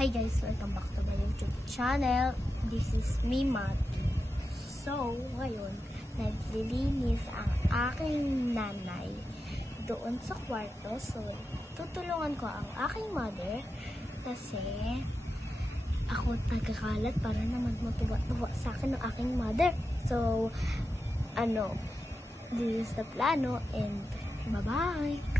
Hi guys, welcome back to my YouTube channel. This is me, Mati. So, ngayon, naglilinis ang aking nanay doon sa kwarto. So, tutulungan ko ang aking mother kasi ako nagkakalat para naman matuwa-tuwa sa akin ng aking mother. So, this is the plano and bye-bye!